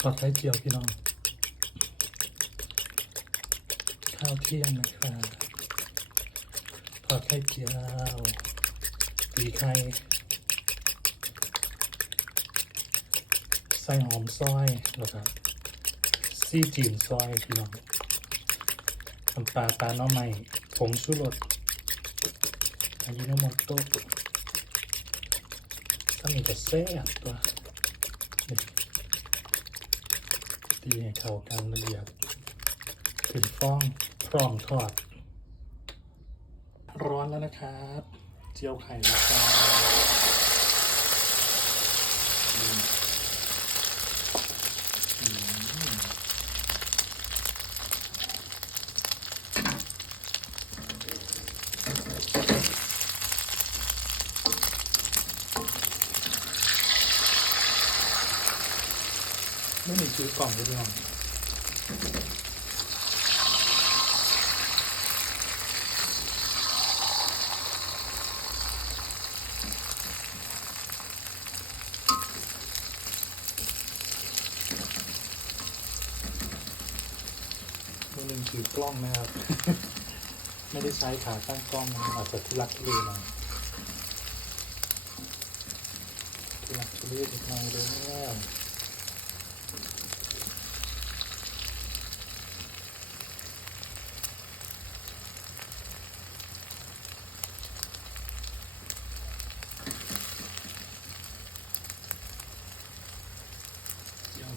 ทอดไข่เจียวพี่น้อง ข้าวเที่ยงนะครับทอดไข่เจียวปีไข่ใส่หอมซอยแล้วก็ซี่จีนซอยพี่น้องน้ำปลาปลาน้อใหม่ผงชูรสอายุโนโมโตะถ้ามีก็แซ่บตัวนี่ ตีให้เข้ากันละเอียดถึงฟองพร้อมทอด ร้อนแล้วนะครับ เจียวไข่นะครับ ไม่มีซื้อกล่องด้วยพี่น้องมือหนึ่งถือกล้องนะครับ ไม่ได้ใช้ขาตั้งกล้องนอาจจะทุลักทุเลหน่อยทุลักทุเลนิดหน่อยเลยนะเจีย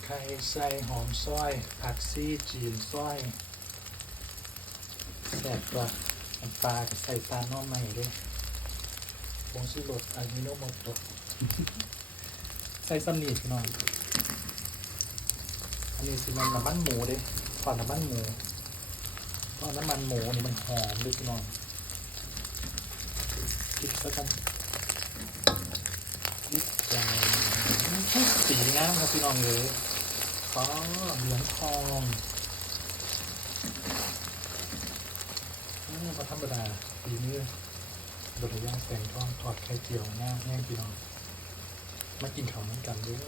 ไข่ใส่หอมซอย ผักซี่จีนซอยแซ่บกว่าปลาใส่ปลาหน้อใหม่ด้วยผงชูรสอายิโนโมโตะใส่ซัมนีพี่น้องอั นนี้สิมันน้ำมันหมูเด้ก่อนน้ำมันหมูเพราะน้ำมันหมูนี่มันหอมด้วยพี่น้องคิดซะกันคิดใจสีงามครับพี่น้องเลยอ๋อเหลืองทองนี่มาธรรมดาปีนี้บดย่างแสงทองทอดไข่เจียวง่ามแห้งพี่น้อง มากินข้าวเหมือนกันด้วย